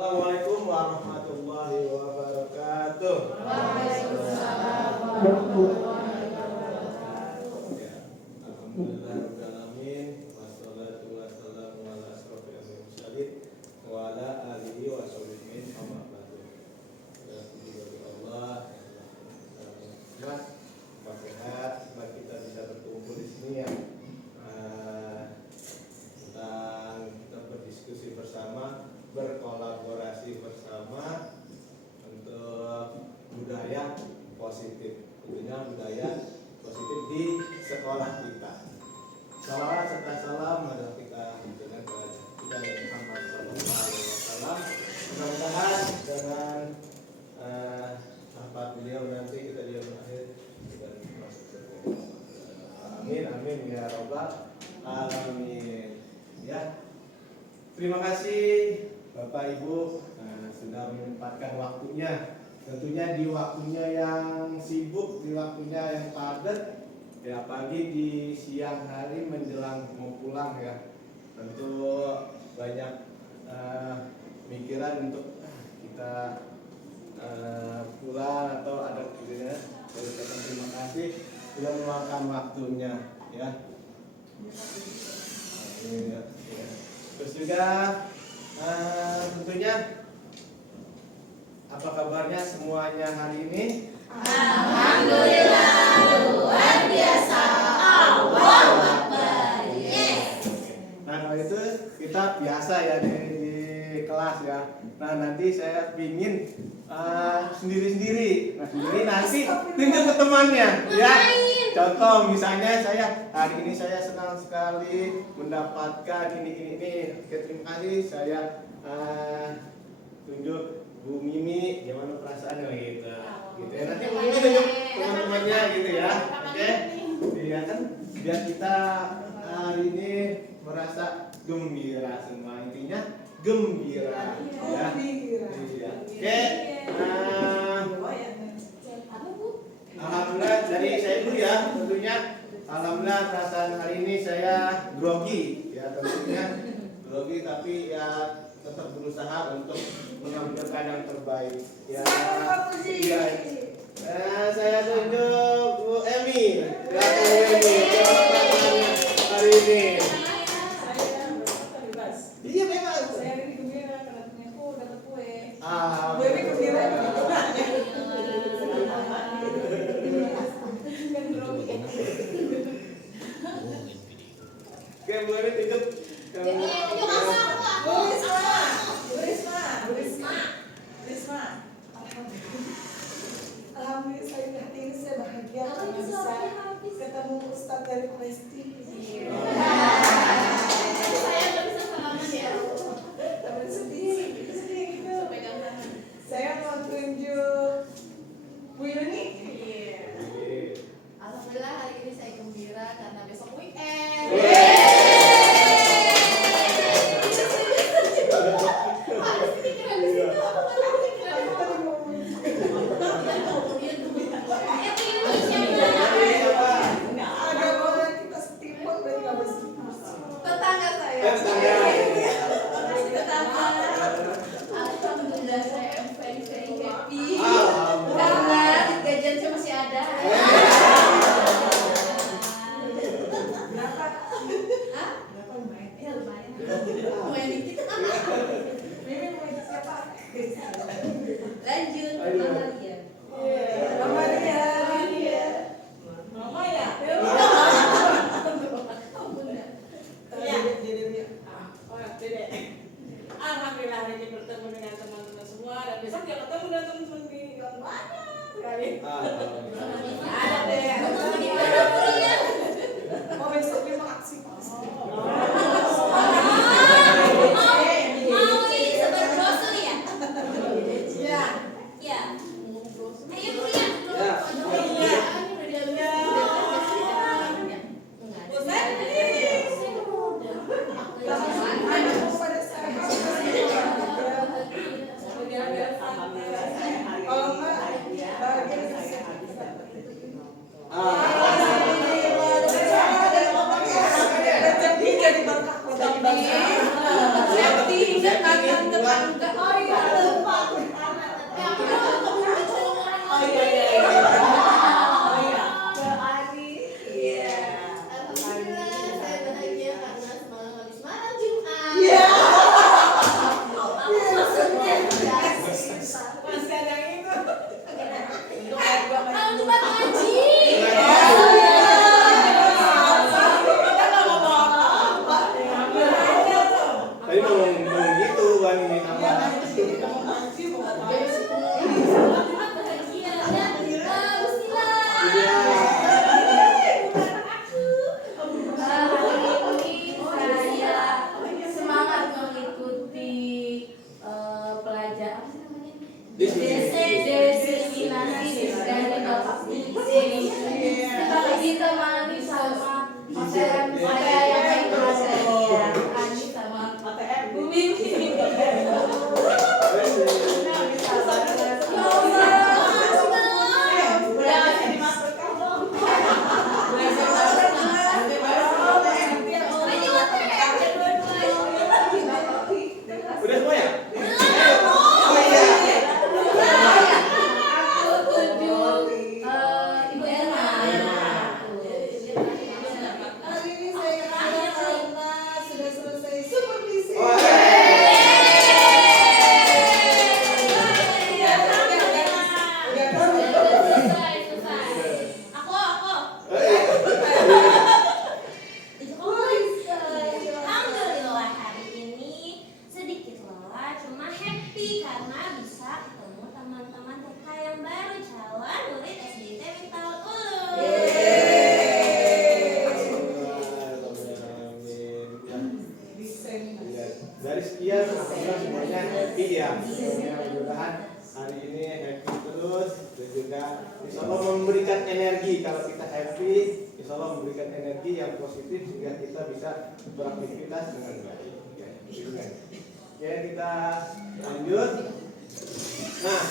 Assalamualaikum warahmatullahi wabarakatuh. Waalaikumsalam warahmatullahi wabarakatuh. Alhamdulillahirabbil alamin wassalatu wassalamu ala asrofil mursalin wa ala alihi wa sahbihi amma ba'du. Ya Allah, sehat sebab kita bisa berkumpul di sini ya. Tentang kita berdiskusi bersama, berkolaborasi bersama untuk budaya positif, tentunya budaya positif di sekolah kita. Salawat serta salam adalah kita dengan kita Muhammad SAW. Mudah-mudahan dengan sahabat beliau nanti kita di akhir dan masuk surga. Amin amin ya rabbal alamin. Ya, terima kasih Bapak Ibu sudah menyempatkan waktunya, tentunya di waktunya yang sibuk, di waktunya yang padat ya, pagi di siang hari menjelang mau pulang ya, tentu banyak pikiran untuk kita pulang atau ada kemudian. Terima kasih sudah meluangkan waktunya ya. Ya. Terus juga tentunya apa kabarnya semuanya hari ini? Alhamdulillah luar biasa. Allahu Akbar. Nah kalau itu kita biasa ya di kelas ya. Nah nanti saya pingin sendiri-sendiri. Nah sendiri nanti tunjuk ke temannya ya. Contoh misalnya saya hari ini saya senang sekali mendapatkan ini. Oke, terima kasih. Saya tunjuk Bu Mimi gimana perasaannya gitu. Gitu ya. Nanti Bu Mimi tunjuk teman-temannya gitu ya. Oke. Iya kan biar kita hari ini merasa gembira semua, intinya gembira ya. Iya. Oke. Alhamdulillah dari saya dulu ya, tentunya alhamdulillah perasaan hari ini saya grogi ya, tentunya grogi tapi ya tetap berusaha untuk menampilkan yang terbaik ya. Iya. Saya tunjuk Bu Emi ya, Bu Emi gimana perasaannya hari ini? Iya bebas. Saya ini gembira karena temanku dapat kue. Bu Emi gembira Oke, Bu Emi tunjuk. Risma. Alhamdulillah saya hati ini saya bahagia karena bisa ketemu Ustadz dari Palesti. Saya nggak bisa salaman ya. Tapi sedih. Saya mau tunjuk Bu Yuni. Alhamdulillah hari ini saya gembira karena besok weekend. Ada orang kita setipot dan nggak bersih. Tetangga saya. Tetangga. Alhamdulillah saya very happy. Karena gajian saya masih ada. Hah? Lumayan. Ya lumayan. Lumayan dikit. Mimi mau ikut siapa? Lanjut ke Maria. Mama dia. Mama ya. Alhamdulillah hari ini bertemu dengan teman-teman semua dan besok ya ketemu dengan teman-teman di yang banyak sekali. Ada deh. Oh besoknya mau aksi. Mau ini sebar brosur ya? Iya. Ya. Ayo Ria. Kalau enggak bahagia. Kamu panci mau apa? Bahagia dan bismillah. Iya. Hari ini saya semangat mengikuti pelajaran deseminasi dari Bapak Putri. Kita ditemani sama saya yang Ani sama ATM. Bu Mimi. Udah semua ya? Hari ini saya kenal karena sudah selesai supervisi. Alhamdulillah hari ini sedikit lelah, cuma happy karena bisa ketemu teman-teman TK yang baru calon murid SDT Mintal Ulum. Ya, dari sekian alhamdulillah semuanya happy ya. Mudah-mudahan hari ini happy terus dan juga insya Allah memberikan energi. Kalau kita happy, insya Allah memberikan energi yang positif sehingga kita bisa beraktivitas dengan baik. Ya, gitu kan. Oke, kita lanjut. Nah,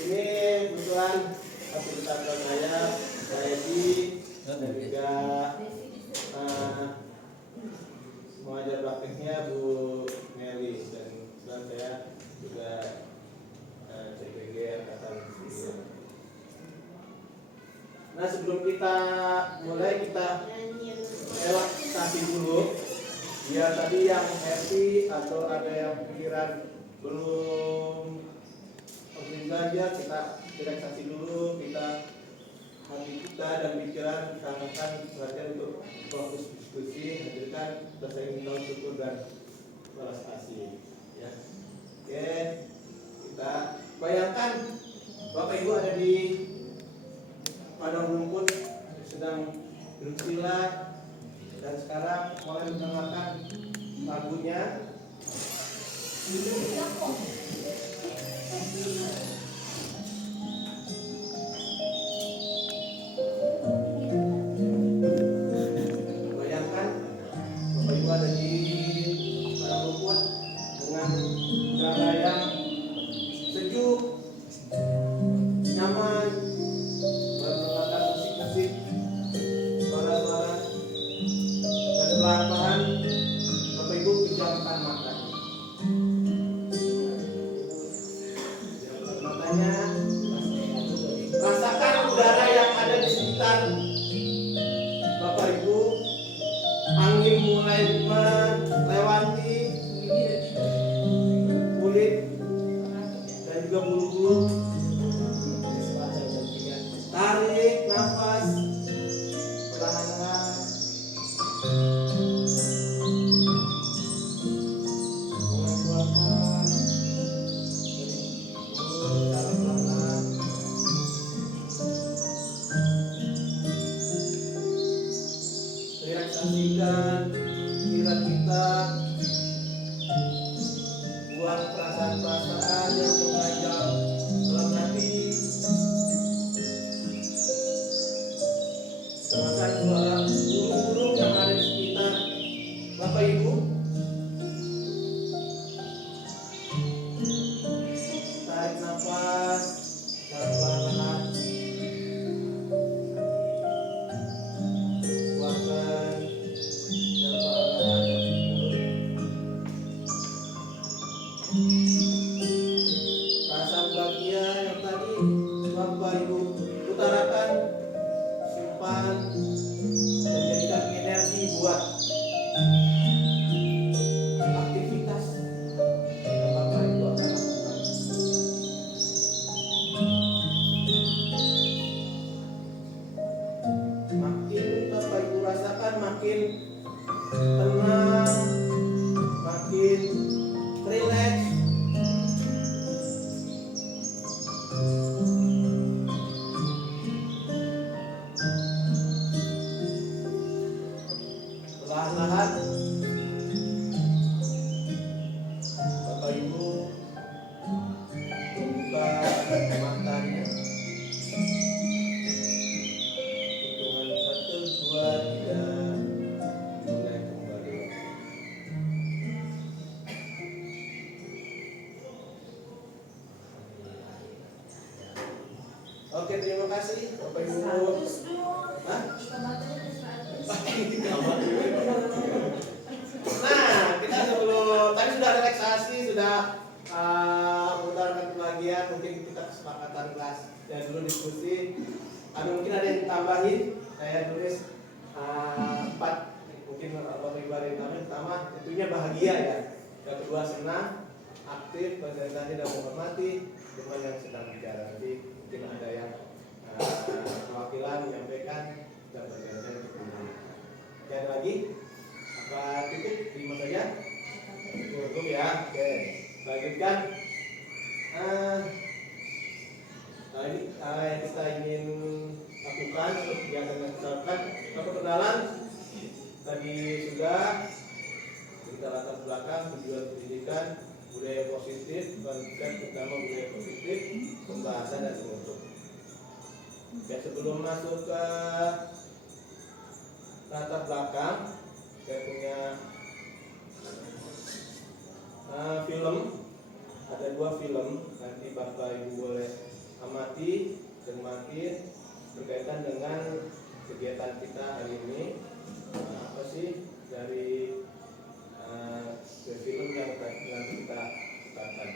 ini kebetulan fasilitator saya di dan juga mengajar prakteknya Bu Nelly dan saya juga CPG angkatan 9. Nah, sebelum kita mulai kita relaksasi dulu. Ya, tadi yang happy atau ada yang pikiran belum belajar, kita relaksasi dulu, kita hati kita dan pikiran kita akan perhatian untuk fokus diskusi, hadirkan rasa ingin tahu, syukur dan balas kasih. Ya, oke, kita bayangkan Bapak Ibu ada di padang rumput sedang bersila dan sekarang mulai mendengarkan lagunya. Bayangkan Bapak Ibu ada di padang rumput dengan udara yang sejuk, nyaman, mendengarkan musik-musik, suara-suara, dan pelan-pelan Bapak Ibu pejamkan mata. Pejamkan matanya, rasakan udara yang ada di sekitar Bapak Ibu. Angin mulai melewati kulit dan juga bulu-bulu. Tarik nafas perlahan-lahan. Mengeluarkan dari mulut secara pelan-pelan. Relaksasikan pikiran kita, buang perasaan-perasaan yang mengajak dalam Oke, terima kasih Bapak Ibu. 100 dong. Hah? Tomatnya 100. Nah, kita sebelum tadi sudah relaksasi, sudah mengutarakan pembagian, mungkin kita kesepakatan kelas dan dulu diskusi. Mungkin ada yang ditambahin. Saya tulis 4, mungkin Bapak Ibu ada yang tambahin. Pertama, tentunya bahagia ya. Yang kedua senang, aktif, konsentrasi dan menghormati teman yang sedang bicara. Jadi mungkin ada yang perwakilan menyampaikan dan bergantian untuk mendengar. Ada lagi? Apa cukup? Terima saja. Cukup ya. Oke. Lanjutkan. Ini yang kita ingin lakukan untuk kegiatan yang kita lakukan. Kita perkenalan tadi sudah kita latar belakang tujuan pendidikan, budaya positif, konsep utama budaya positif, pembahasan dan penutup. Ya, sebelum masuk ke latar belakang, saya punya film, ada 2 film, nanti Bapak Ibu boleh amati, cermati berkaitan dengan kegiatan kita hari ini. Apa sih dari film yang nanti kita putarkan?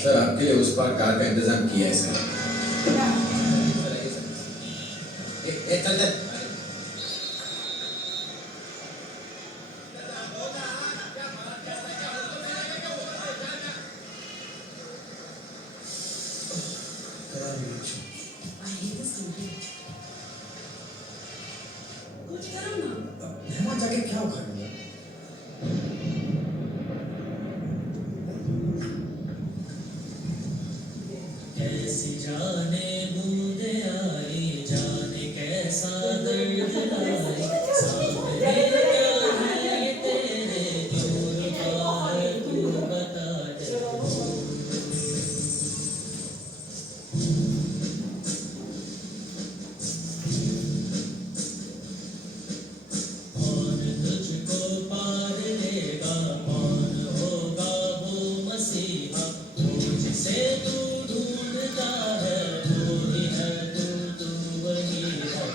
Sir आपके लिए उस पार कार का इंतजाम किया है सर। चल चल। कुछ करो ना। मेहमान जाके क्या उखाड़ूंगा? कैसी जाने बूंदे आई, जाने कैसा दर्द लाई, सामने क्या है ये तेरे, क्यों रुका है तू बता दे। कौन तुझको पार लेगा, कौन होगा वो मसीहा, जिसे तू ढूंढता है, वो ही है तू वही है।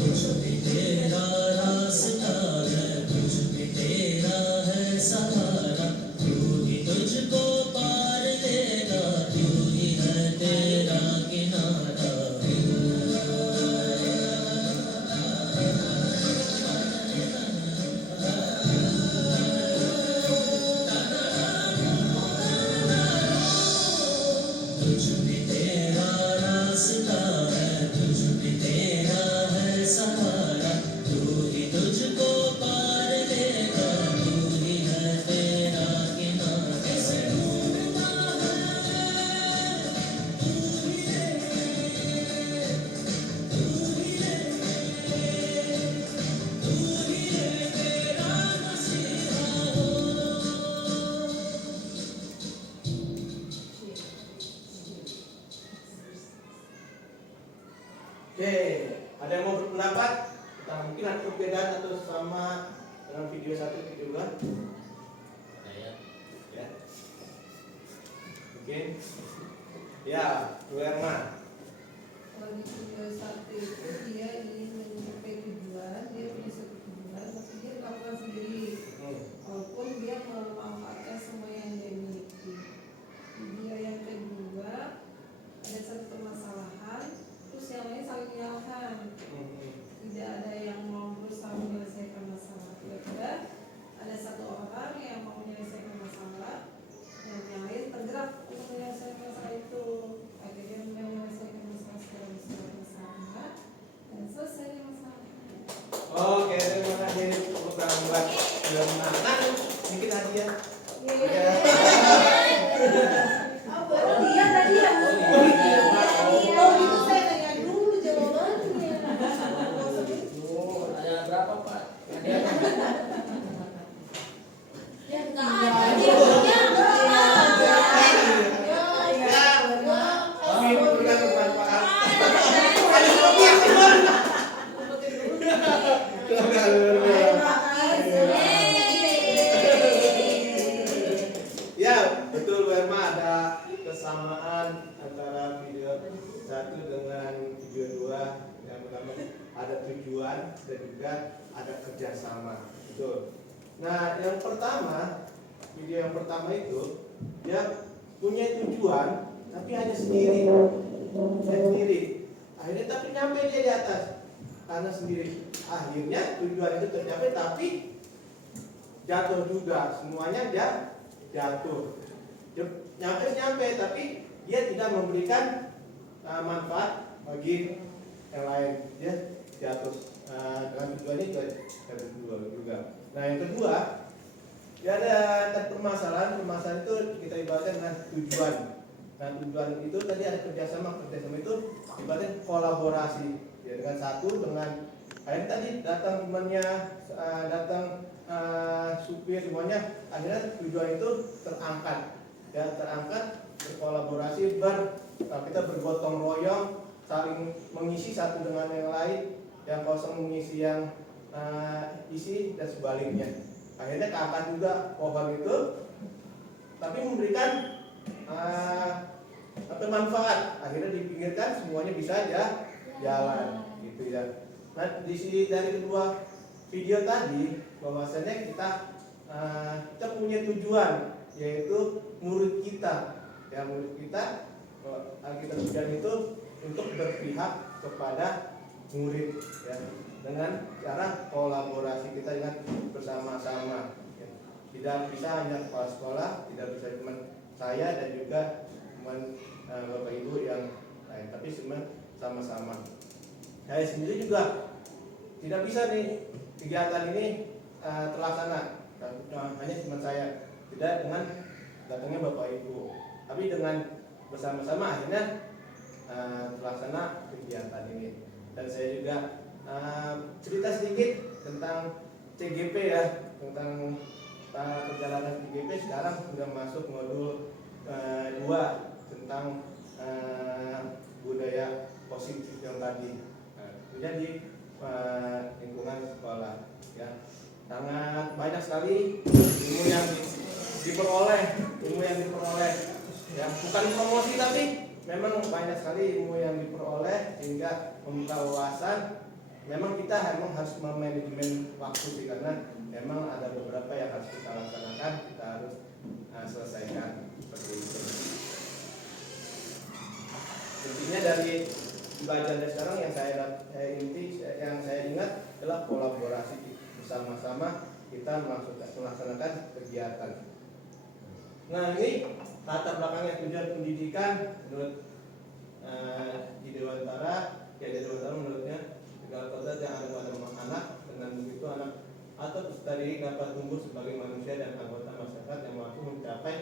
कुछ भी तेरा रास्ता है, कुछ भी तेरा है सहारा, तू ही तुझको पार लेगा, तू ही है तेरा किनारा। कुछ भी तेरा रास्ता है, कुछ भी तेरा है सहारा, तू ही तुझको पार लेगा, तू ही है तेरा किनारा। कैसे ढूंढता है तू ही रे, तू ही रे, तू ही रे तेरा मसीहा हो। Oke, ada yang mau berpendapat? Tentang mungkin ada perbedaan atau sama dengan video 1 video 2? Ya. Mungkin. Ya, Bu Erma. Kalau di video 1 itu dia ingin mencapai tujuan, dia punya satu tujuan, tapi dia lakukan sendiri. Walaupun dia memanfaatkan semua yang dia miliki. Di video yang kedua ada satu permasalahan, terus yang lain saling menyalahkan. Tidak ada yang mau berusaha menyelesaikan masalah. Kira-kira ada satu orang yang mau menyelesaikan masalah, dan yang lain tergerak untuk menyelesaikan masalah itu. Akhirnya menyelesaikan masalah secara bersama-sama dan selesai masalahnya. Oke, terima kasih untuk buat Erma. Nah, sedikit hadiah. Oh, baru dia tadi yang Oh, iya. Oh, itu saya tanya dulu jawabannya. Ada berapa Pak? Ada Ya nggak ada dia punya. Kami memberikan bermanfaat. Ya, betul Bu Erma, ada kesamaan antara video 1 dengan video 2. Yang pertama ada tujuan dan juga ada kerjasama. Betul. Nah, yang pertama, video yang pertama itu dia punya tujuan tapi hanya sendiri. Akhirnya tapi nyampe dia di atas karena sendiri. Akhirnya tujuan itu tercapai tapi jatuh juga. Semuanya dia jatuh. Nyampe tapi dia tidak memberikan manfaat bagi yang lain. Dia jatuh dengan tujuannya juga. Nah, yang kedua, dia ada permasalahan itu kita ibaratkan dengan tujuan. Nah, tujuan itu tadi ada kerjasama itu ibaratnya kolaborasi. Ya, dengan satu dengan akhirnya tadi datang temannya, datang supir semuanya, akhirnya tujuan itu terangkat. Ya, terangkat berkolaborasi kita bergotong royong, saling mengisi satu dengan yang lain, yang kosong mengisi yang isi dan sebaliknya. Akhirnya keangkat juga pohon itu, tapi memberikan manfaat. Akhirnya dipinggirkan semuanya bisa aja jalan, gitu ya. Nah, di sini dari kedua video tadi bahwasanya kita punya tujuan, yaitu murid kita. Ya, murid kita tujuan itu untuk berpihak kepada murid, ya, dengan cara kolaborasi kita dengan bersama-sama. Ya. Tidak bisa hanya kepala sekolah, tidak bisa cuma saya dan juga teman Bapak Ibu yang lain, tapi semua sama-sama. Saya sendiri juga tidak bisa nih kegiatan ini terlaksana hanya cuma saya, tidak dengan datangnya Bapak Ibu, tapi dengan bersama-sama akhirnya terlaksana kegiatan ini. Dan saya juga cerita sedikit tentang CGP ya, tentang perjalanan CGP. Sekarang sudah masuk modul 2 tentang budaya positif yang tadi. Tentunya di lingkungan sekolah, ya. Sangat banyak sekali ilmu yang diperoleh, ya, bukan promosi tapi memang banyak sekali ilmu yang diperoleh sehingga membuka wawasan. Memang kita harus memanajemen waktu sih, karena memang ada beberapa yang harus kita laksanakan, kita harus selesaikan seperti itu. Intinya dari pembelajaran sekarang yang saya ingat adalah kolaborasi bersama-sama kita melaksanakan kegiatan. Nah, ini latar belakangnya tujuan pendidikan menurut di Dewantara. Ya, di Dewantara menurutnya segala kodrat yang ada pada anak, dengan begitu anak atau peserta didik dapat tumbuh sebagai manusia dan anggota masyarakat yang mampu mencapai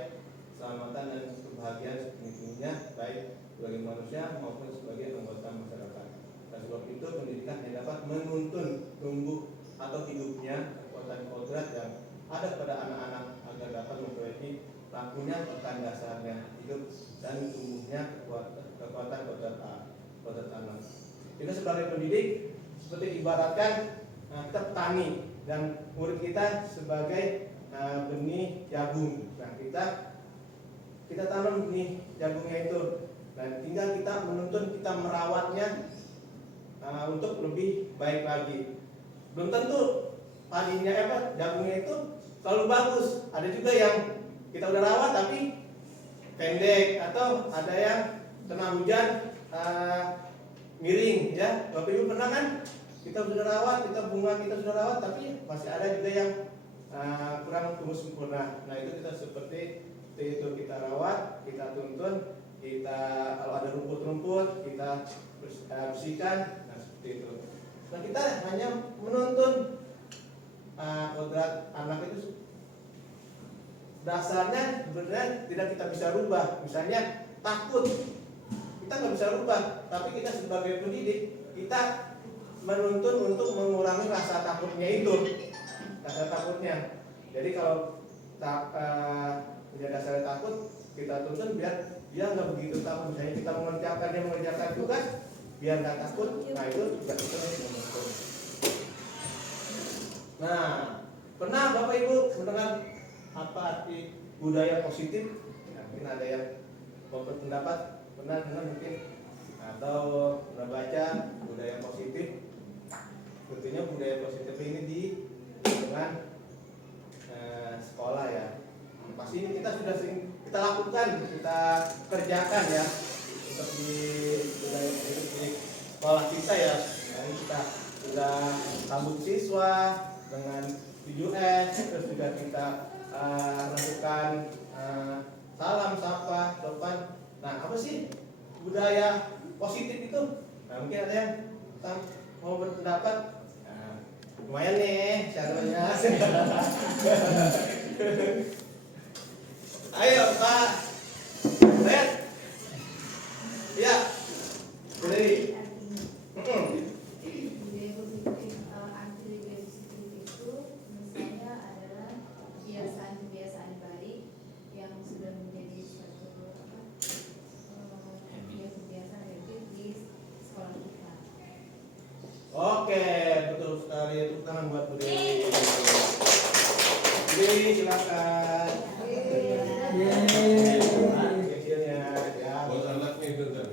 keselamatan dan kebahagiaan sepenuhnya, baik sebagai manusia maupun sebagai anggota masyarakat. Dan sebab itu pendidikan yang dapat menuntun tumbuh atau hidupnya kekuatan kodrat yang ada pada anak-anak agar dapat memperbaiki lakunya tentang dasarnya hidup dan tumbuhnya kekuatan kodrat anak. Kita sebagai pendidik seperti ibaratkan kita petani dan murid kita sebagai benih jagung. Nah, kita tanam benih jagungnya itu, dan tinggal kita menuntun, kita merawatnya untuk lebih baik lagi. Belum tentu padinya jagungnya itu selalu bagus. Ada juga yang kita udah rawat tapi pendek, atau ada yang kena hujan miring, ya. Bapak Ibu pernah kan? Kita sudah rawat, bunga kita sudah rawat, tapi masih ada juga yang kurang tumbuh sempurna. Nah, itu kita seperti itu, kita rawat, kita tuntun, kita kalau ada rumput-rumput kita bersihkan. Nah, seperti itu. Nah, kita hanya menuntun kodrat anak itu dasarnya sebenarnya tidak kita bisa rubah. Misalnya takut, kita nggak bisa rubah, tapi kita sebagai pendidik kita menuntun untuk mengurangi rasa takutnya itu, Jadi kalau punya dasar takut, kita tuntun biar dia nggak begitu takut. Misalnya kita mengerjakan tugas biar nggak takut. Nah, itu juga kita harus menuntun. Nah, pernah Bapak Ibu mendengar apa arti budaya positif? Nah, mungkin ada yang berpendapat pernah dengar mungkin, atau pernah baca budaya positif. Tentunya budaya positif ini di lingkungan sekolah, ya. Pasti ini kita sudah sering kita lakukan, kita kerjakan, ya, untuk di budaya positif di sekolah kita, ya. Nah, kita sudah sambut siswa dengan 7S, terus juga kita lakukan salam, sapa, sopan. Nah, apa sih budaya positif itu? Nah, mungkin ada yang mau berpendapat. Nah, lumayan nih caranya. Ayo Pak Red. Ya, berdiri. Budaya positif, anti budaya positif itu misalnya adalah kebiasaan-kebiasaan baik yang sudah menjadi suatu kebiasaan negatif di sekolah kita. Oke, betul sekali. Tepuk tangan buat Bu Dewi. Dewi, silakan. Kecilnya, ya. Buat anaknya itu kan.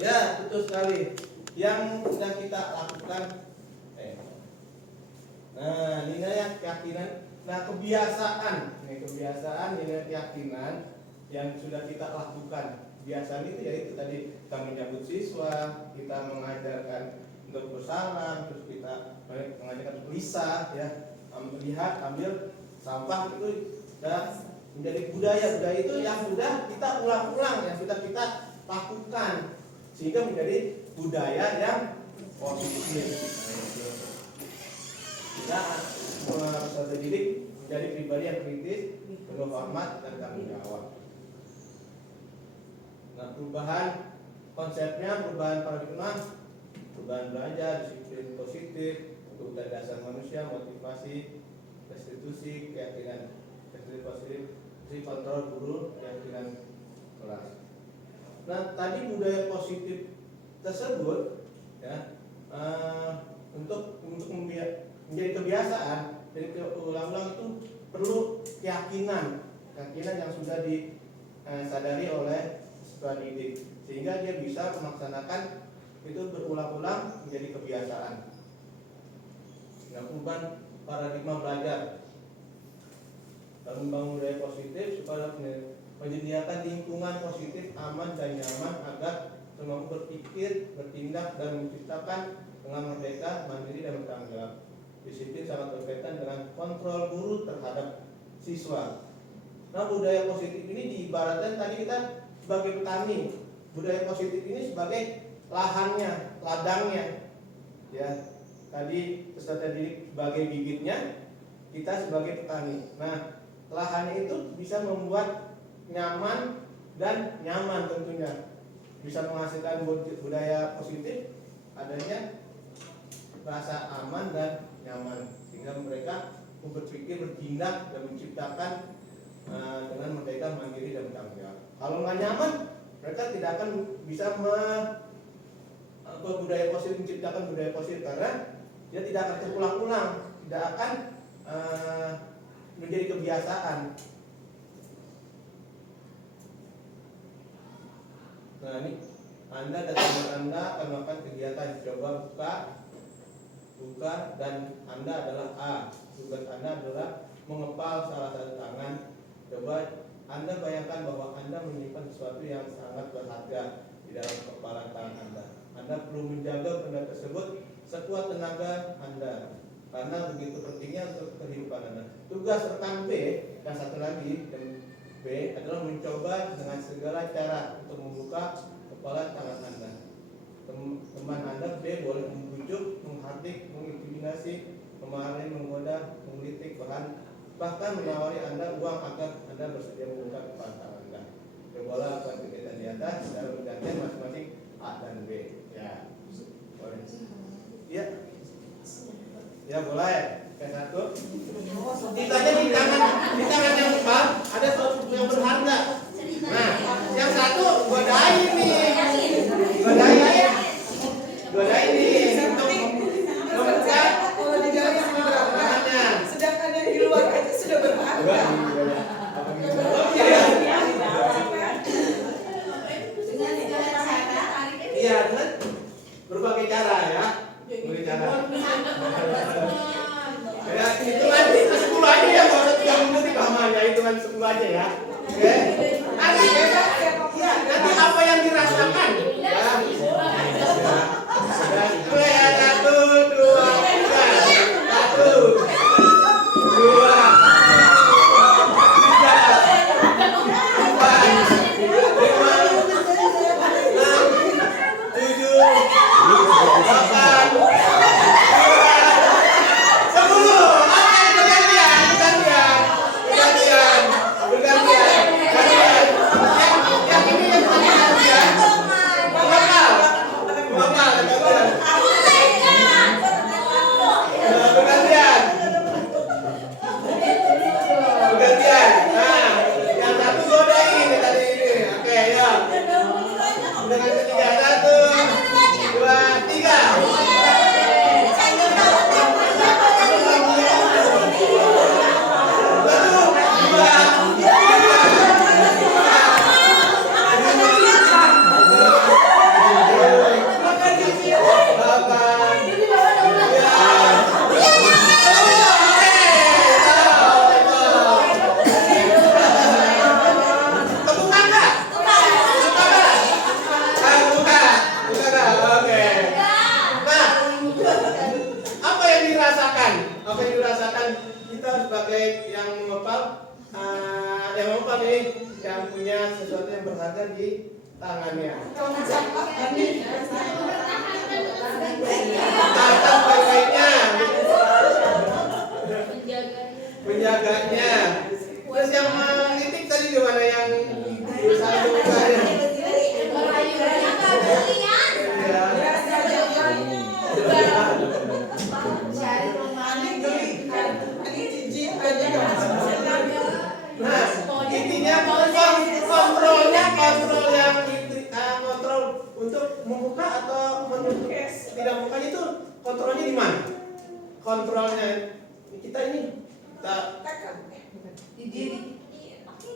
Ya, sekali yang sudah kita lakukan. Nah, nilai keyakinan. Nah, kebiasaan, ini kebiasaan nilai keyakinan yang sudah kita lakukan. Kebiasaan itu yaitu tadi kita menyambut siswa, kita mengajarkan untuk bersalam, terus kita mengajarkan tulisah, ya, melihat, ambil sampah itu sudah menjadi budaya itu yang sudah kita ulang-ulang, yang sudah kita lakukan sehingga menjadi budaya yang positif. Kita peserta didik menjadi pribadi yang kritis, penuh hormat dan tanggung jawab. Nah, perubahan konsepnya, perubahan paradigma, perubahan belajar, disiplin positif, kebutuhan dasar manusia, motivasi, restitusi, keyakinan, restitusi positif, kontrol guru, keyakinan kelas. Nah, tadi budaya positif tersebut, ya, untuk menjadi kebiasaan, jadi ulang-ulang itu perlu keyakinan yang sudah disadari oleh peserta didik, sehingga dia bisa melaksanakan itu berulang-ulang menjadi kebiasaan. Nah, perubahan paradigma belajar dan membangun budaya positif supaya menyediakan lingkungan positif, aman dan nyaman agar semua berpikir, bertindak dan menciptakan dengan merdeka, mandiri dan bertanggung jawab. Disiplin sangat berkaitan dengan kontrol guru terhadap siswa. Nah, budaya positif ini diibaratkan tadi kita sebagai petani, budaya positif ini sebagai lahannya, ladangnya, ya. Tadi peserta didik sebagai bibitnya, kita sebagai petani. Nah, lahannya itu bisa membuat nyaman dan nyaman tentunya, bisa menghasilkan budaya positif, adanya rasa aman dan nyaman, sehingga mereka berpikir, bertindak dan menciptakan dengan merdeka, mandiri dan bertanggung jawab. Kalau nggak nyaman, mereka tidak akan bisa budaya positif, menciptakan budaya positif, karena dia tidak akan terulang-ulang, tidak akan menjadi kebiasaan. Nah, ini Anda dan teman Anda akan melakukan kegiatan, coba buka dan Anda adalah A. Tugas Anda adalah mengepal salah satu tangan. Coba Anda bayangkan bahwa Anda menyimpan sesuatu yang sangat berharga di dalam kepalan tangan Anda. Anda perlu menjaga benda tersebut sekuat tenaga Anda, karena begitu pentingnya untuk kehidupan Anda. Tugas rekan B, yang satu lagi, dan B adalah mencoba dengan segala cara untuk membuka kepala tangan Anda. Teman Anda B boleh membujuk, menghardik, mengintimidasi, memarahi, menggoda, menggelitik, bahkan menawari Anda uang agar Anda bersedia membuka kepala tangan Anda. Cobalah lakukan kegiatan di atas secara bergantian masing-masing A dan B. Ya, boleh. Iya. Ya boleh. Yang satu. Ditanya di tangan yang depan ada sesuatu yang berharga. Nah, yang satu godain nih. Godain nih untuk membuka Kalau di dalam sudah berharga, tangannya. sedangkan yang di luar aja sudah berharga. Dengan segala cara, Iya, dengan berbagai cara ya. Berbagai cara. Ya, hitungan 10 aja ya, kalau 30 di pahamnya, hitungan 10 aja ya. Oke. Nanti apa yang dirasakan? Ya. Ya, mulai ya, 1, 2, 3. 1, 2, 3, 4, 5, 6, 7, 8, 10. Oke, bergantian. Yang ini yang tadi ya. Bergantian. Nah, yang satu godain yang tadi ini. Oke, ya. Dengan ketiga, 1, 2, 3. yang berharga di tangannya. Tata baik-baiknya, menjaganya. Terus yang mengintip tadi gimana yang berusaha membukanya? Nah, intinya kontrol yang kontrol untuk membuka atau menutup tidak membukanya itu kontrolnya di mana? Kontrolnya kita ini kita Di diri.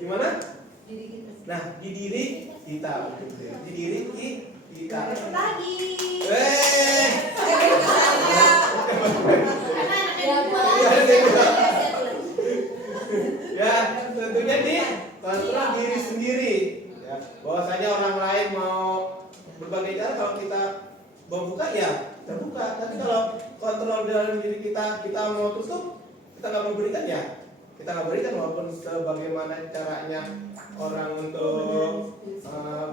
di mana? Diri kita. Nah, di diri kita, di diri kita. Lagi. Ya, tentunya di kontrol diri sendiri. Ya, bahwasanya orang lain mau berbagai cara, kalau kita mau buka ya terbuka. Tapi kalau kontrol dalam diri kita mau tutup, kita nggak memberikan ya kita nggak berikan, walaupun sebagaimana caranya orang untuk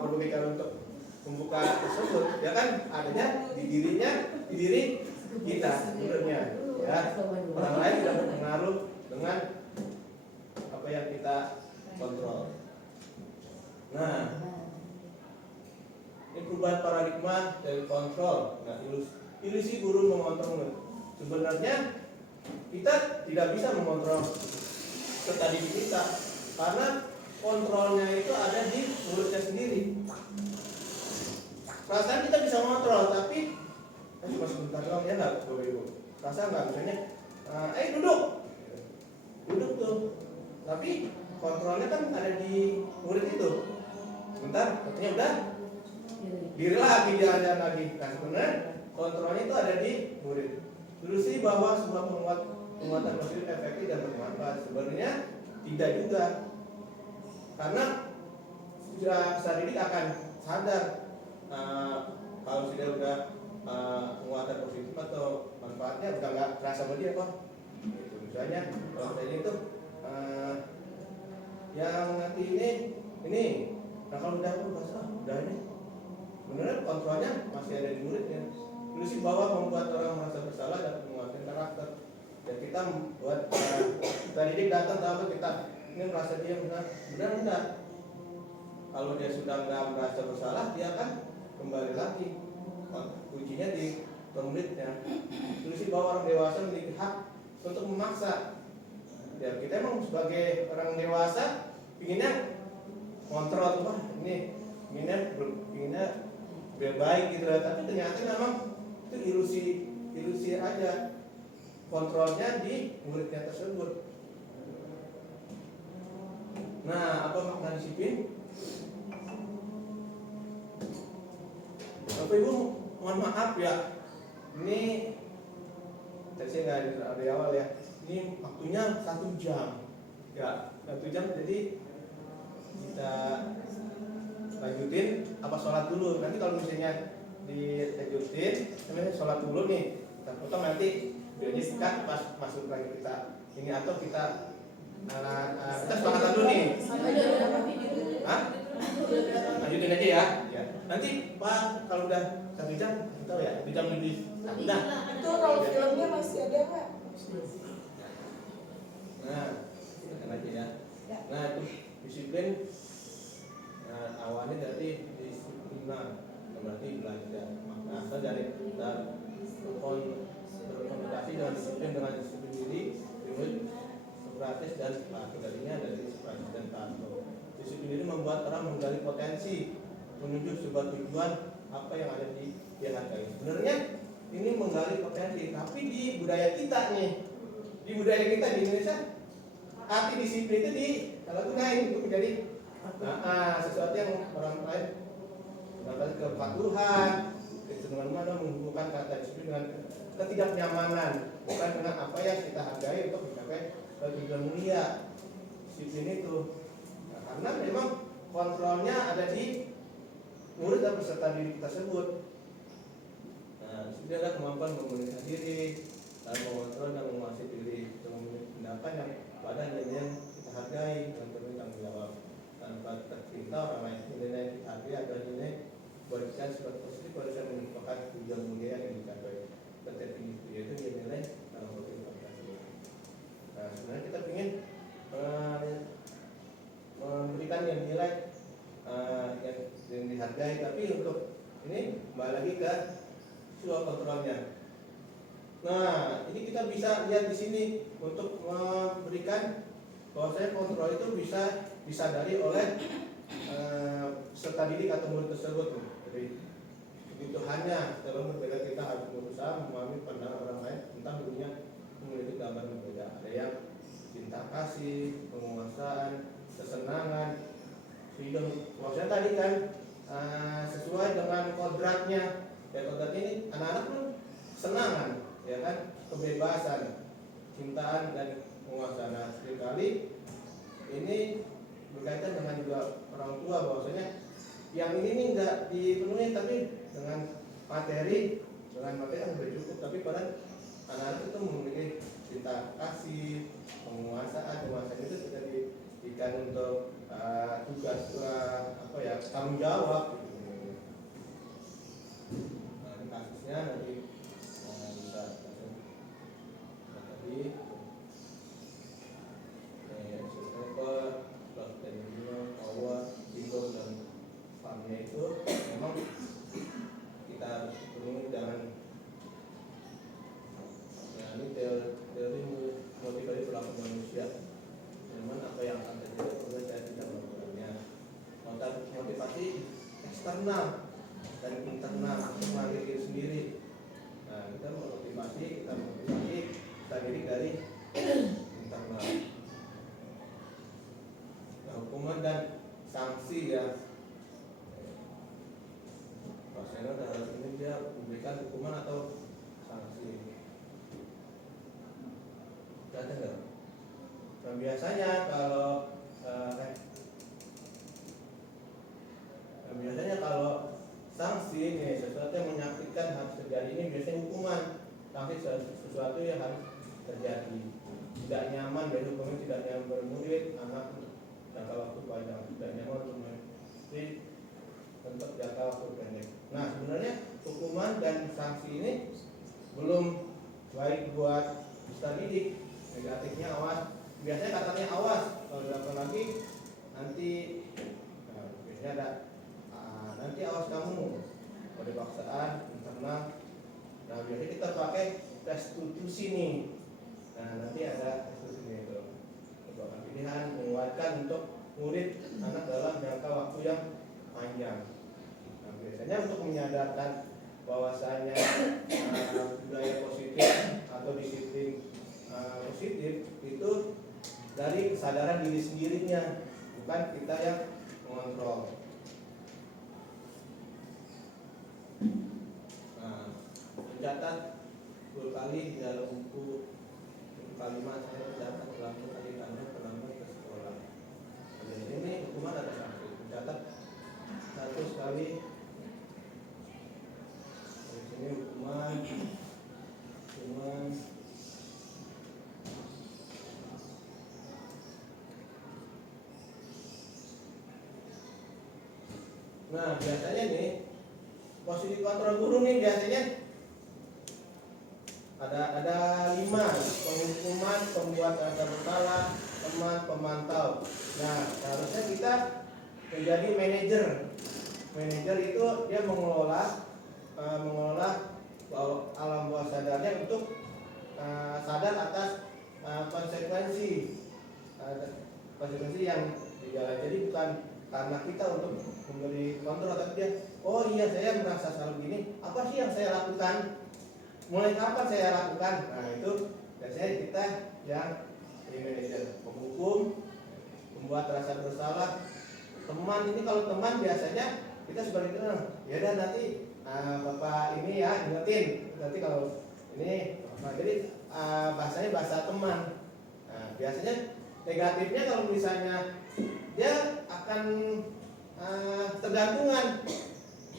berbagai cara untuk membuka tersebut, ya kan adanya di diri kita sebenarnya. Ya, orang lain tidak berpengaruh dengan apa yang kita kontrol. Nah, ini perubahan paradigma dari kontrol. Nah, ilusi guru mengontrol. Sebenarnya kita tidak bisa mengontrol serta diri kita, karena kontrolnya itu ada di mulutnya sendiri. Perasaan kita bisa mengontrol, tapi cuma sebentar doang ya nggak, Bapak Ibu. Perasaan nggak, misalnya, duduk tuh, tapi kontrolnya kan ada di mulut itu. Bentar, katanya udah, diri lagi jalan-jalan lagi. Nah, sebenarnya kontrolnya itu ada di murid. Ilusi bahwa sebuah penguatan positif efektif dan bermanfaat, sebenarnya tidak juga, karena sudah peserta didik akan sadar kalau sudah penguatan positif atau manfaatnya udah nggak terasa sama dia kok. Gitu. Misalnya kalau misalnya itu yang nanti ini, nah kalau udah udah ini, sebenarnya kontrolnya masih ada di muridnya. Ilusi bahwa membuat orang merasa bersalah dan menguatkan karakter. Dan kita membuat kita didik datang tahu kita ini merasa dia benar enggak. Kalau dia sudah nggak merasa bersalah, dia akan kembali lagi. Kuncinya di muridnya. Ilusi bahwa orang dewasa memiliki hak untuk memaksa. Ya, kita emang sebagai orang dewasa inginnya kontrol tuh, ini inginnya biar baik gitu, tapi ternyata memang itu ilusi aja, kontrolnya di muridnya tersebut. Nah, apa makna disiplin? Bapak Ibu, mohon maaf ya, ini tadi saya nggak dari awal ya, ini waktunya 1 jam ya, 1 jam, jadi kita lanjutin apa sholat dulu. Nanti kalau misalnya dilanjutin, namanya sholat dulu nih, kita potong nanti videonya sikat pas masuk lagi kita ini, atau kita sepakatan dulu nih. Hah? Lanjutin aja ya. Ya. Nanti Pak kalau udah 1 jam kita tahu ya, 1 jam lebih. Nah, Itu kalau filmnya masih ada nggak? nah, silakan aja ya. Nah, itu disiplin. Nah, awalnya dari disiplin, berarti belajar. Maka dari berkomunikasi dengan disiplin diri, menurut Sokrates dan Plato. Darinya dari Sokrates dan Plato. Disiplin diri membuat orang menggali potensi, menuju sebuah tujuan apa yang ada di dia hargai. Sebenarnya ini menggali potensi, tapi di budaya kita nih, di budaya kita di Indonesia, arti disiplin itu disalahgunain untuk menjadi sesuatu yang orang lain dapat kepatuhan, kecenderungan mana menghubungkan kata disiplin dengan ketidaknyamanan, bukan dengan apa yang kita hargai untuk mencapai tujuan mulia. Disiplin itu, nah, karena memang kontrolnya ada di murid dan peserta didik tersebut. Nah, disiplin adalah kemampuan memobilisasi diri, dan mengontrol dan menguasai diri, untuk memiliki tindakan yang pada nilai yang kita hargai dan bertanggung jawab. tanpa tercinta orang lain. Nilai dihargai adalah nilai warisan sifat positif, warisan yang merupakan tujuan mulia yang dicapai. Tertinggi itu nilai dalam politik Pancasila. Nah, sebenarnya kita ingin memberikan nilai yang dihargai, tapi untuk ini kembali lagi ke visual kontrolnya. Nah, ini kita bisa lihat di sini untuk memberikan bahwa kontrol itu bisa disadari oleh peserta didik atau murid tersebut. Jadi kebutuhannya dalam berbeda kita harus berusaha memahami pandangan orang lain tentang dirinya memiliki gambaran berbeda. Ada yang cinta kasih, penguasaan, kesenangan, freedom. Maksudnya tadi kan sesuai dengan kodratnya. Ya kodrat ini anak-anak pun kesenangan, ya kan, kebebasan, cintaan dan penguasaan. Nah, sekali ini berkaitan dengan juga orang tua bahwasanya yang ini enggak dipenuhi, tapi dengan materi yang sudah cukup, tapi pada anak-anak itu memiliki cinta kasih, penguasaan itu sudah diberikan untuk tugas tanggung jawab. Nah, ini kasusnya nanti bisa tadi power, ego dan farmnya itu memang kita harus penuhi dengan ini teori motivasi perilaku manusia. Memang apa yang akan terjadi apabila saya tidak melakukannya. Motivasi eksternal dan internal untuk diri sendiri. Nah, kita motivasi kita diri dari internal. Nah, hukuman dan sanksi ya. Pak Seno dalam ini dia memberikan hukuman atau sanksi. Ada nggak? Nah, biasanya kalau sanksi ini sesuatu yang menyakitkan harus terjadi, ini biasanya hukuman. Sanksi sesuatu yang harus terjadi. Tidak nyaman dari hukuman, tidak nyaman bermurid anak jangka waktu panjang, tidak nyaman untuk jadi untuk jangka waktu pendek. Nah, sebenarnya hukuman dan sanksi ini belum baik buat peserta didik. Negatifnya awas, biasanya katanya awas, kalau dilakukan lagi nanti biasanya ada nanti awas kamu pada paksaan internal. Nah, biasanya kita pakai restitusi nih. Nah, nanti ada restitusinya itu merupakan pilihan menguatkan untuk murid anak dalam jangka waktu yang panjang. Nah, biasanya untuk menyadarkan bahwasanya budaya positif atau disiplin positif itu dari kesadaran diri sendirinya, bukan kita yang mengontrol. Nah, mencatat 10 kali di dalam buku kalimat saya mencatat ulang kali tanda penambah ke sekolah. Jadi ini hukuman ada sanksi. Mencatat 100 kali. Di sini hukuman. Nah, biasanya nih posisi kontrol guru nih biasanya ada 5: penghukuman, pembuat rasa bersalah, teman, pemantau. Nah, seharusnya kita menjadi manajer. Manajer itu dia mengelola alam bawah sadarnya untuk sadar atas konsekuensi yang dijalankan. Jadi bukan karena kita untuk memberi kontrol, tapi dia, oh iya saya merasa salah begini, apa sih yang saya lakukan? Mulai kapan saya lakukan? Nah, itu biasanya kita yang jadi manajer, penghukum, membuat rasa bersalah. Teman ini, kalau teman biasanya kita sebagai teman, ya udah nanti bapak ini ya ingetin, nanti kalau ini, nah, jadi bahasanya bahasa teman. Nah, biasanya negatifnya kalau misalnya dia akan tergantungan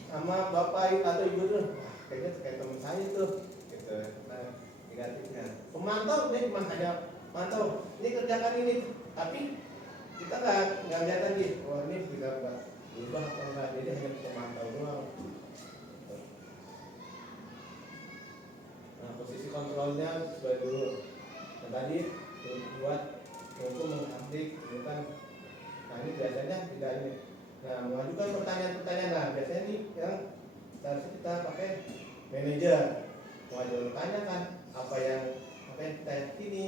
sama bapak atau ibu tuh, kayaknya kayak teman saya tuh, gitu. Nah, negatifnya pemantau ini cuma hanya mantau, ini kerjakan ini, tapi kita nggak lihat lagi, oh ini tidak berubah atau enggak, jadi hanya pemantau doang. Nah, posisi kontrolnya sesuai dulu. Nah, tadi buat untuk mengupdate itu kan. Nah, ini biasanya tidak ini. Nah, mengajukan pertanyaan-pertanyaan, nah biasanya ini yang harus kita pakai manajer. Mengajukan pertanyaan kan apa yang kita yakini,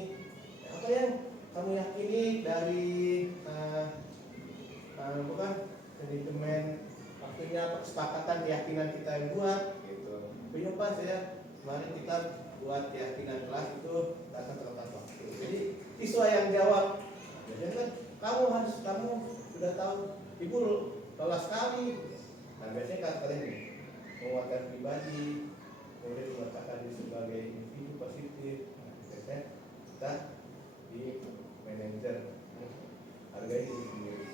apa yang kamu yakini dari bukan manajemen, artinya kesepakatan keyakinan kita yang buat gitu. Begini Pak, saya kemarin kita buat keyakinan kelas itu datang tepat waktu. Jadi siswa yang jawab, jadi kan kamu sudah tahu ibu lelah sekali. Nah biasanya kalian ini menguatkan pribadi, kemudian mengatakan diri sebagai individu positif. Nah biasanya kita di manajer hargai diri sendiri.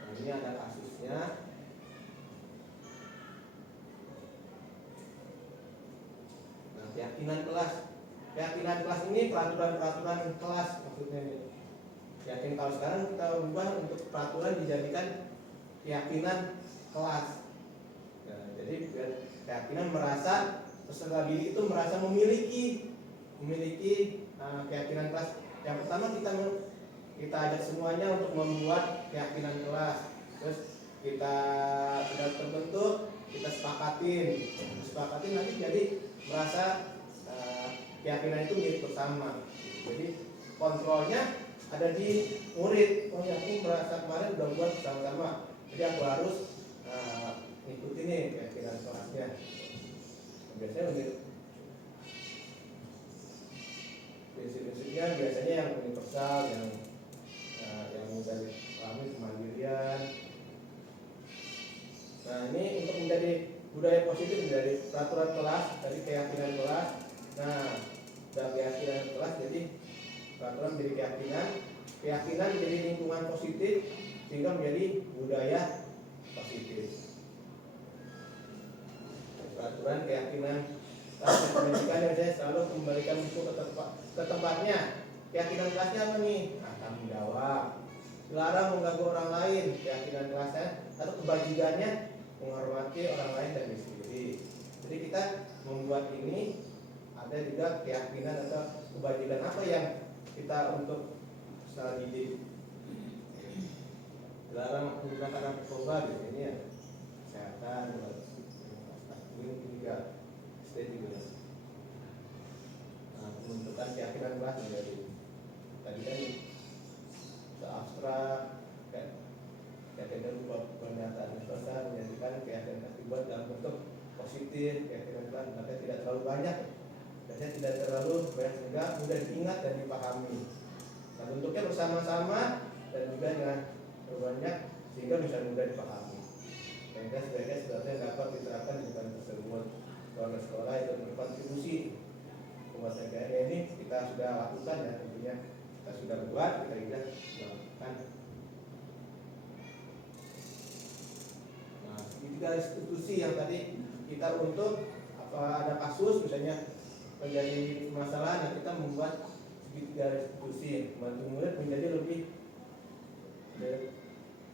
Nah ini ada kasusnya. Nah keyakinan kelas ini peraturan kelas maksudnya ini. Yakin kalau sekarang kita ubah untuk peraturan dijadikan keyakinan kelas. Nah, jadi keyakinan merasa peserta didik itu merasa memiliki keyakinan kelas. Yang pertama kita ajak semuanya untuk membuat keyakinan kelas. Terus kita sudah terbentuk, kita sepakatin nanti jadi merasa keyakinan itu milik bersama. Jadi kontrolnya ada di murid. Oh ya, aku merasa kemarin udah buat bersama-sama, jadi aku harus ngikutin nih keyakinan kelasnya. Biasanya begitu. Prinsip-prinsipnya biasanya yang universal, yang mudah dipahami, kemandirian. Nah ini untuk menjadi budaya positif, menjadi peraturan kelas, dari keyakinan kelas. Nah dari keyakinan kelas jadi peraturan menjadi keyakinan menjadi lingkungan positif, sehingga menjadi budaya positif. Peraturan keyakinan pendidikan yang saya selalu kembalikan buku ke tempatnya. Keyakinan kelasnya apa nih? Nah, tanggung jawab, dilarang mengganggu orang lain. Keyakinan kelasnya atau kebajikannya menghormati orang lain dan diri sendiri. Jadi kita membuat ini ada juga keyakinan atau kebajikan apa yang kita untuk usaha didik. Dilarang menggunakan narkoba di sini ya, kesehatan, ini juga estetika. Nah, pembentukan keyakinan kelas menjadi tadi kan abstrak, keyakinan pernyataan sosial menjadikan keyakinan dibuat dalam bentuk positif. Keyakinan kelas maka tidak terlalu banyak. Biasanya tidak terlalu banyak sehingga mudah diingat dan dipahami. Nah, bentuknya bersama-sama dan juga dengan banyak sehingga bisa mudah dipahami. Sehingga sebaiknya dapat diterapkan di lingkungan tersebut. Keluarga sekolah itu berkontribusi pembuatan KRI ini kita sudah lakukan ya, tentunya kita sudah buat, kita juga melakukan. Nah, tiga institusi yang tadi kita untuk ada kasus misalnya menjadi masalah, nah kita membuat segitiga institusi membantu murid menjadi lebih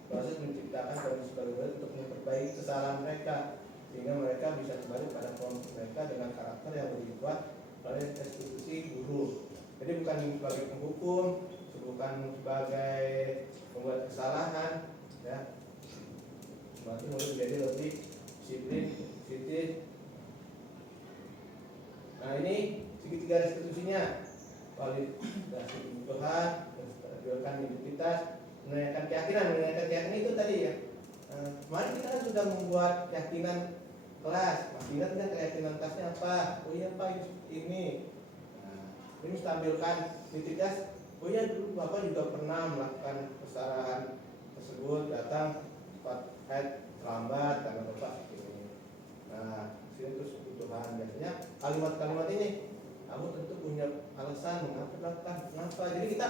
proses menciptakan kondisi murid untuk memperbaiki kesalahan mereka sehingga mereka bisa kembali pada kelompok mereka dengan karakter yang dibuat oleh institusi guru. Jadi bukan sebagai penghukum, bukan sebagai pembuat kesalahan, ya. Membantu murid menjadi lebih disiplin. Nah ini segitiga restitusinya, validasi kebutuhan, menstabilkan identitas, menanyakan keyakinan itu tadi ya. Kemarin kita kan sudah membuat keyakinan kelas, masih ingat nggak keyakinan kelasnya apa? Oh iya Pak, ini. Nah, ini menstabilkan identitas. Oh iya dulu Bapak juga pernah melakukan kesalahan tersebut, datang cepat terlambat karena Bapak ini. Nah, sini terus kebutuhan biasanya kalimat-kalimat ini kamu tentu punya alasan mengapa dilakukan, kenapa. Jadi kita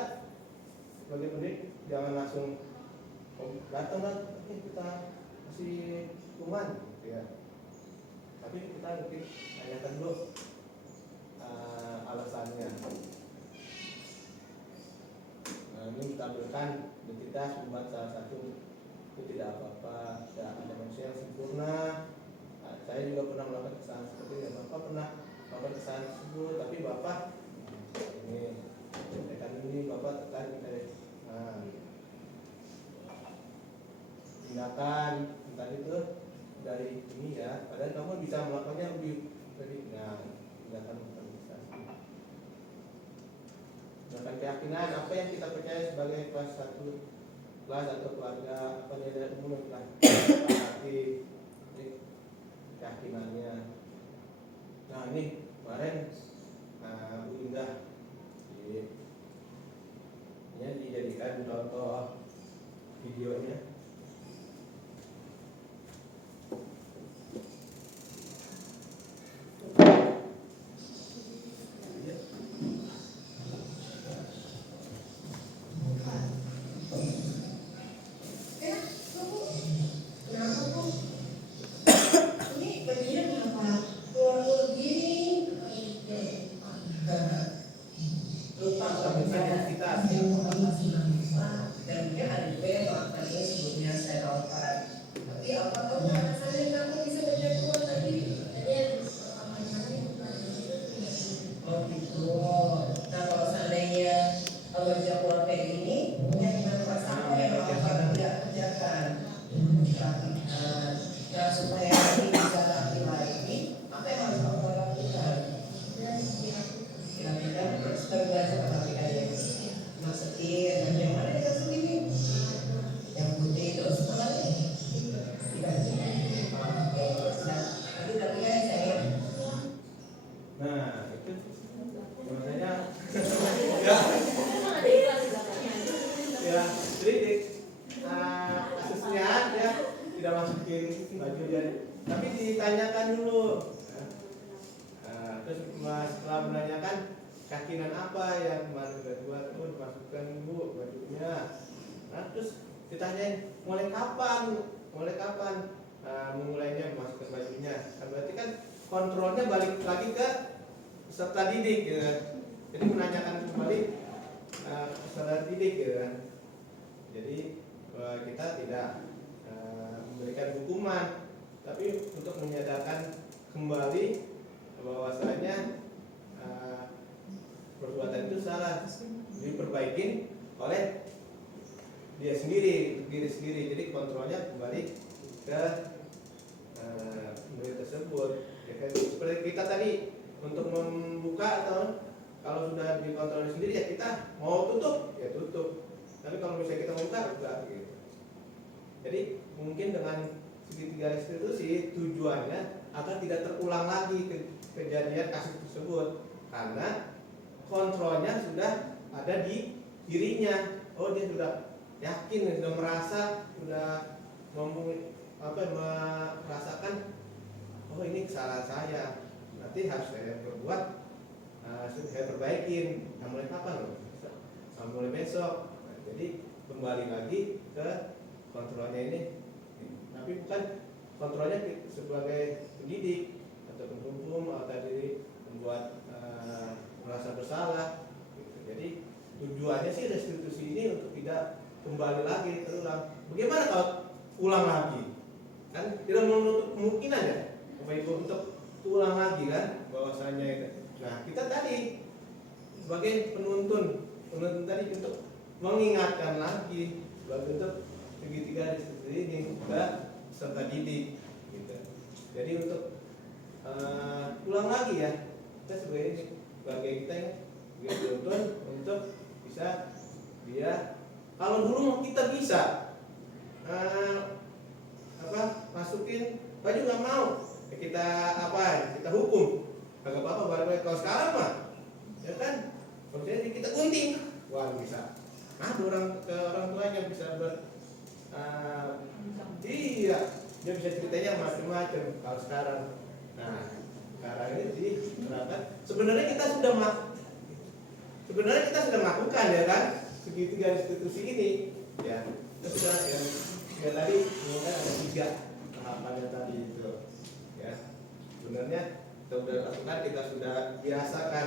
sebagai pendidik jangan langsung datang kita kasih hukuman gitu ya. Tapi kita mungkin tanyakan dulu alasannya. ikhlas membuat salah satu itu tidak apa-apa, tidak ada manusia yang sempurna. Nah, saya juga pernah melakukan kesalahan seperti itu. Bapak pernah melakukan kesalahan tersebut, tapi Bapak ini Bapak tertarik dari tindakan tadi itu dari ini ya, padahal kamu bisa melakukannya lebih dari tindakan organisasi. Tindakan keyakinan apa yang kita percaya sebagai kelas atau keluarga apa nilai umum yang telah disepakati, keyakinannya. Nah ini kemarin Bu Indah ini dijadikan contoh videonya. Nah itu makanya ya jadi kasusnya ya tidak masukin baju dia, tapi ditanyakan dulu. Terus setelah menanyakan keyakinan apa yang kemarin sudah buat, dimasukkan Bu bajunya. Nah terus ditanyain mulai kapan memulainya memasukkan bajunya. Nah, berarti kan kontrolnya balik lagi ke peserta didik ya. Jadi menanyakan kembali peserta didik ya. Jadi kita tidak memberikan hukuman, tapi untuk menyadarkan kembali bahwasanya perbuatan itu salah, diperbaikin oleh diri sendiri. Jadi kontrolnya kembali ke murid tersebut. Ya, kan? Seperti kita tadi untuk membuka atau kalau sudah dikontrol sendiri ya kita mau tutup ya tutup. Tapi kalau misalnya kita membuka enggak gitu. Jadi mungkin dengan segitiga restitusi tujuannya agar tidak terulang lagi kejadian kasus tersebut, karena kontrolnya sudah ada di dirinya. Oh dia sudah yakin, sudah merasa, sudah merasakan oh ini kesalahan saya, nanti harus saya perbuat, saya perbaikin. Nah, mulai kapan? Mulai besok. Nah, jadi kembali lagi ke kontrolnya ini, tapi bukan kontrolnya sebagai pendidik atau penghukum atau tadi membuat merasa bersalah. Jadi tujuannya sih restitusi ini untuk tidak kembali lagi terulang. Bagaimana kalau ulang lagi? Kan tidak menutup kemungkinan ya Bapak Ibu untuk ulang lagi kan bahwasanya itu. Nah kita tadi sebagai penuntun tadi untuk mengingatkan lagi sebagai untuk segitiga restitusi ini ke peserta didik gitu. Jadi untuk ulang lagi ya kita sebagai kita yang penuntun untuk bisa dia, kalau dulu kita bisa masukin baju nggak mau ya kita hukum kagak apa-apa balik. Kalau sekarang mah ya kan kalau kita gunting bisa orang tuanya bisa iya dia bisa ceritanya macam-macam kalau sekarang. Nah sekarang ini diterapkan. Sebenarnya kita sudah melakukan ya kan segitiga institusi ini ya. Kita sudah yang tadi mungkin ada 3 tahapannya tadi itu ya. Sebenarnya kita sudah lakukan, kita sudah biasakan.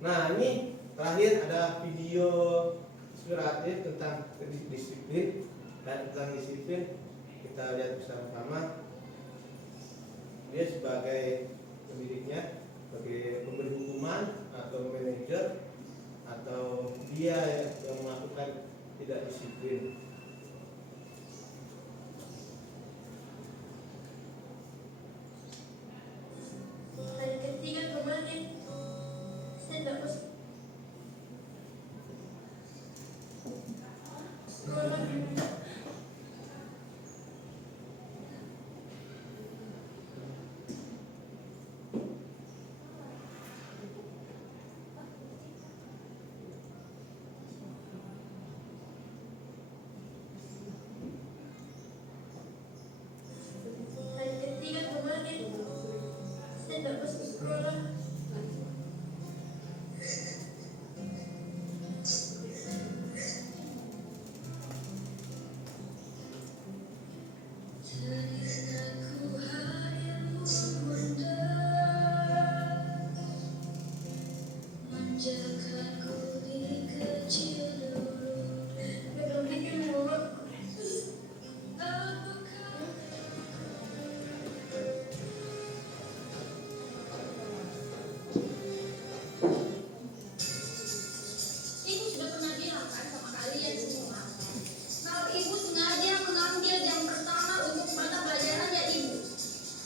Nah ini terakhir ada video inspiratif tentang disiplin. Dan tentang disiplin kita lihat bersama-sama, dia sebagai pemiliknya, sebagai pemberi hukuman atau manajer, atau dia yang melakukan tidak disiplin. Hari ketiga kemarin saya dapat sekolah. Hari ketiga kemarin saya dapat sekolah. Belum bikin mulut. Ibu sudah pernah bilang kan sama kalian semua, kalau ibu sengaja mengambil jam pertama untuk mata pelajarannya ibu,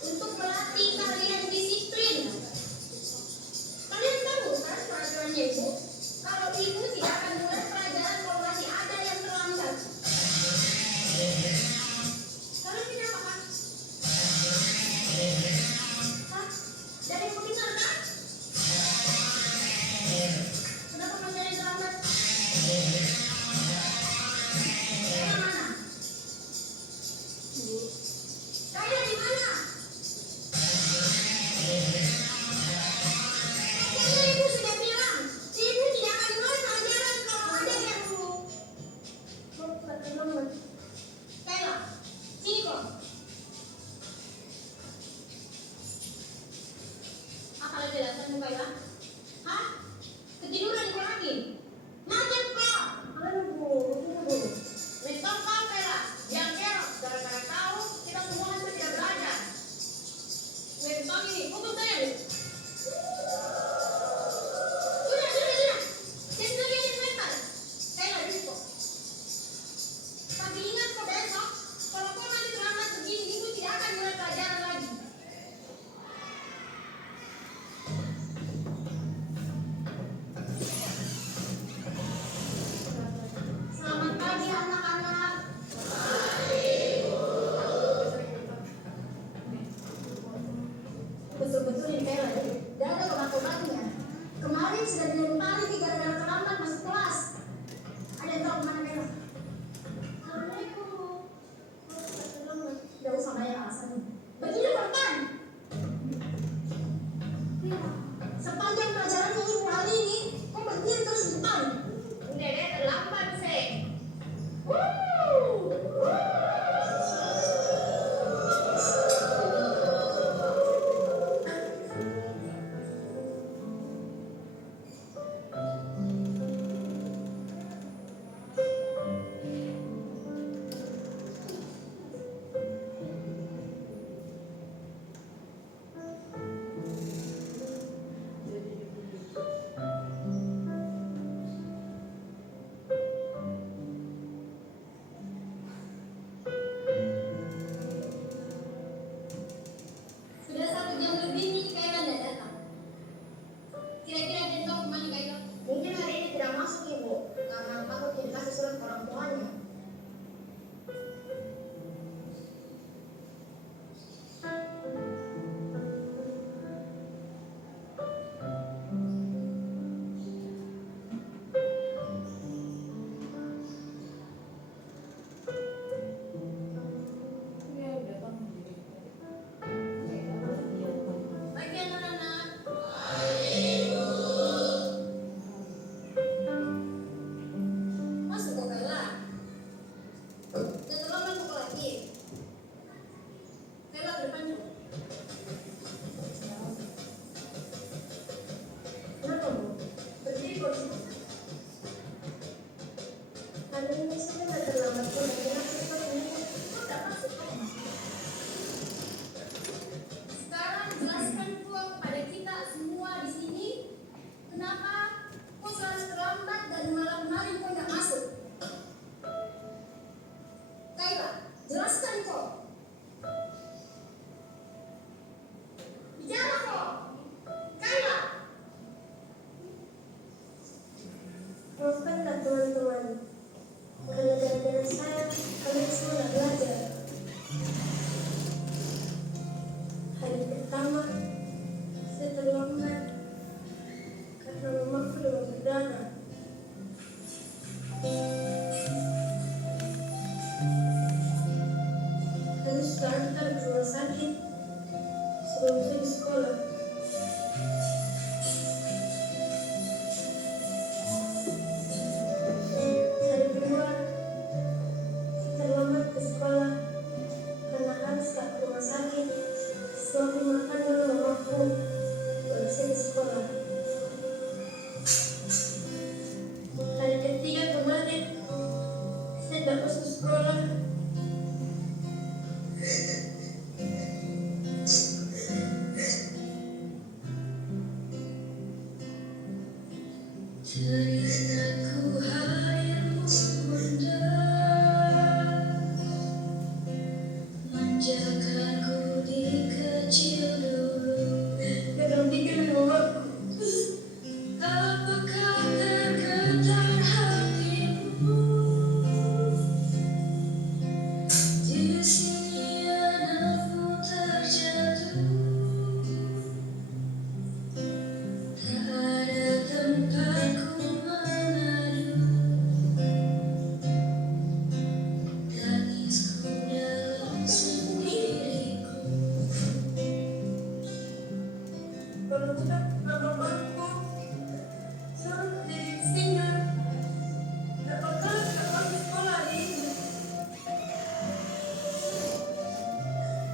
untuk melatih kalian disiplin. Kalian tahu kan peraturannya ibu, kalau ibu tidak akan mulai pelajaran kalau masih ada yang terlambat. Kalian tidak apa kan? Hah? Dari ibu benar kan? Kenapa masih ada yang terlambat? Kalian mana? Kalian di mana? Makanya ibu sudah bilang, ibu tidak akan mulai pelajaran kalau ada yang terlambat. Kayla, sini kok. Apa lagi alasanmu Kayla? Hah? Ketiduran kau lagi? Macam kau? Aduh. Besok kau Kayla, yang kerok gara-gara kau kita semua hampir tidak belajar. Besok ini, hukum saya nih. Sudah. Jangan lagi yang mental. Kayla di situ. Tapi ingat kau besok, kalau kau nanti terlambat begini, ibu tidak akan mulai pelajaran lagi. Selamat pagi anak-anak. Betul-betul ini Kayla, tidak ada obat-obatnya. Kemarin sudah dilempari gara-gara terlambat masuk kelas. Ada yang tahu kemana Kayla? Assalamualaikum. Tidak usah banyak alasan. Begini kapan? Sepanjang pelajarannya ibu hari ini, kok berdiri terus di depan? Dede terlambat sih. sebelum saya di sekolah. Hari kedua, saya terlambat ke sekolah karena harus ke rumah sakit. Suami makan dulu mamaku baru saya ke sekolah. Hari ketiga kemarin, saya tak masuk sekolah. Ceritaku harimu indah, manjakanku di kecil dulu. Kadang pikir mamaku, apakah tergetar hatimu? Di sini anakmu terjatuh, tak ada tempatku mengadu, tangisku dalam sendiriku. Kalau bukan mamaku suruh jadi singa, tak bakal masuk sekolah ini.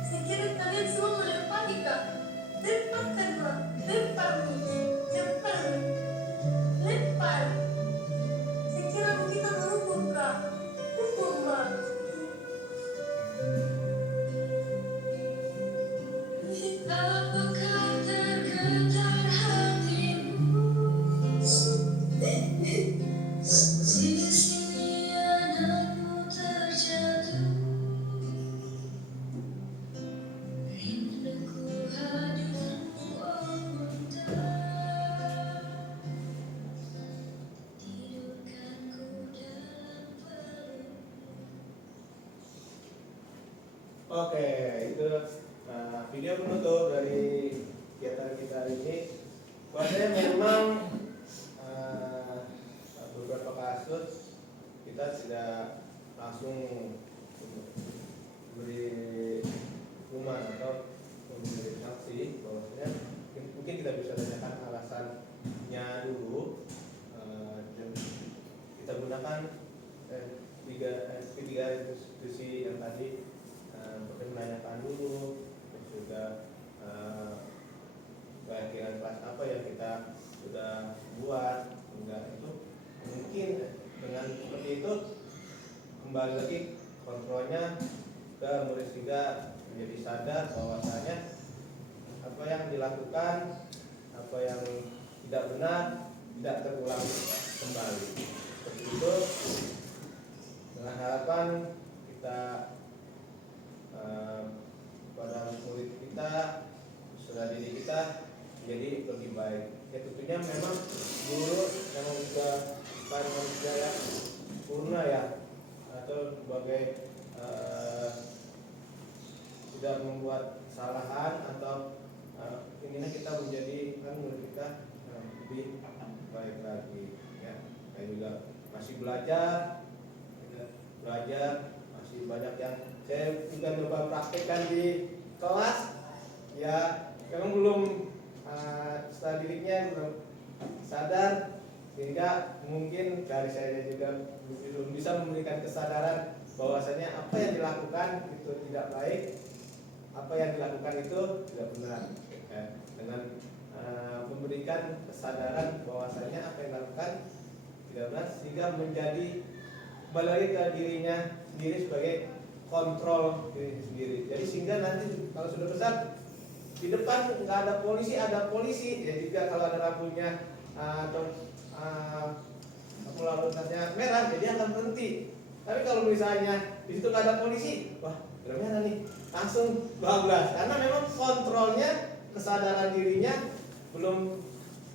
Saya kira kalian semua melempari kak. Lemparkan mak, lempar lempar. Saya kira kita menghukum kak. Hukum mak. Apakah tergetar hatimu? Di sini anakmu terjatuh, rinduku hadirmu oh bunda, tidurkanku dalam peluk. Oke, itu video penutup dari kegiatan kita hari ini. Bahwasanya memang beberapa kasus kita tidak langsung beri hukuman atau memberi sanksi. Bahwasanya mungkin kita bisa tanyakan alasannya dulu, dan kita gunakan tiga institusi yang tadi, menanyakan dulu, terus juga keyakinan kelas apa yang kita sudah buat, enggak itu mungkin dengan seperti itu kembali lagi kontrolnya ke murid sehingga menjadi sadar bahwasanya apa yang dilakukan, apa yang tidak benar tidak terulang kembali. Seperti itu, dengan harapan kita pada murid kita, saudara didik kita menjadi lebih baik. Ya tentunya memang guru memang juga bukan manusia yang sempurna ya, atau sebagai tidak membuat kesalahan atau inginnya kita menjadi murid kita lebih baik lagi ya. Saya juga masih belajar, masih banyak yang saya juga coba praktekkan di kelas ya. Memang belum setelah didiknya belum sadar, sehingga mungkin dari saya juga belum bisa memberikan kesadaran bahwasanya apa yang dilakukan itu tidak baik, apa yang dilakukan itu tidak benar ya. Dengan memberikan kesadaran bahwasanya apa yang dilakukan tidak benar, sehingga menjadi kembali lagi ke dirinya sendiri sebagai kontrol diri sendiri. Jadi sehingga nanti kalau sudah besar, di depan nggak ada polisi, ada polisi ya. Juga kalau ada lampunya atau lampu lalu lintasnya merah, jadi akan berhenti. Tapi kalau misalnya di situ nggak ada polisi, wah udah merah nih, langsung bablas. Karena memang kontrolnya, kesadaran dirinya belum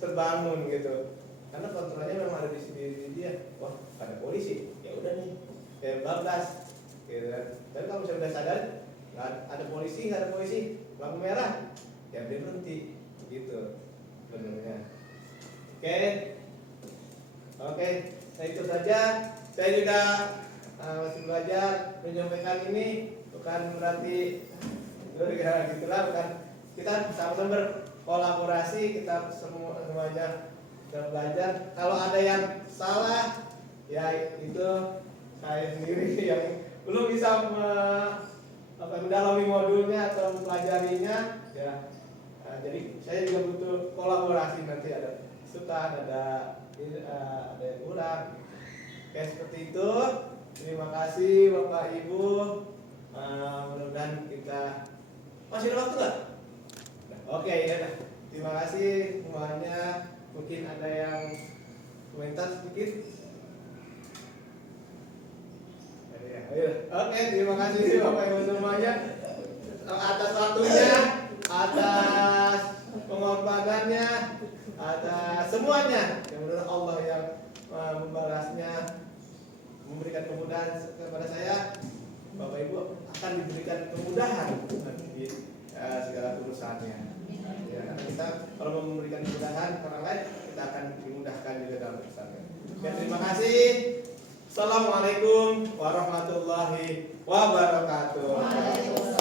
terbangun gitu. Karena kontrolnya memang ada di diri dia. Wah ada polisi, ya udah nih, kayak bablas. Gitu. Tapi kalau saya udah sadar nggak ada polisi, lampu merah, ya dia berhenti, gitu sebenarnya. Oke, nah itu saja. Saya juga masih belajar menyampaikan ini, bukan berarti gitulah, bukan kita sama-sama berkolaborasi, kita semuanya belajar. Kalau ada yang salah, ya itu saya sendiri yang belum bisa mendalami modulnya atau mempelajarinya, ya. Jadi saya juga butuh kolaborasi, nanti ada sultan, ada yang kurang. Oke, seperti itu. Terima kasih Bapak Ibu. Mudah-mudahan kita masih ada waktu nggak? Oke, ya. Terima kasih semuanya. Mungkin ada yang komentar sedikit. Oke, terima kasih Bapak Ibu semuanya atas waktunya, atas pengorbanannya, atas semuanya. Yang mudah Allah yang membalasnya, memberikan kemudahan kepada saya. Bapak Ibu akan diberikan kemudahan di segala urusannya. Ya, karena kita kalau memberikan kemudahan orang lain, kita akan dimudahkan juga dalam urusannya. Ya, terima kasih. Assalamualaikum warahmatullahi wabarakatuh.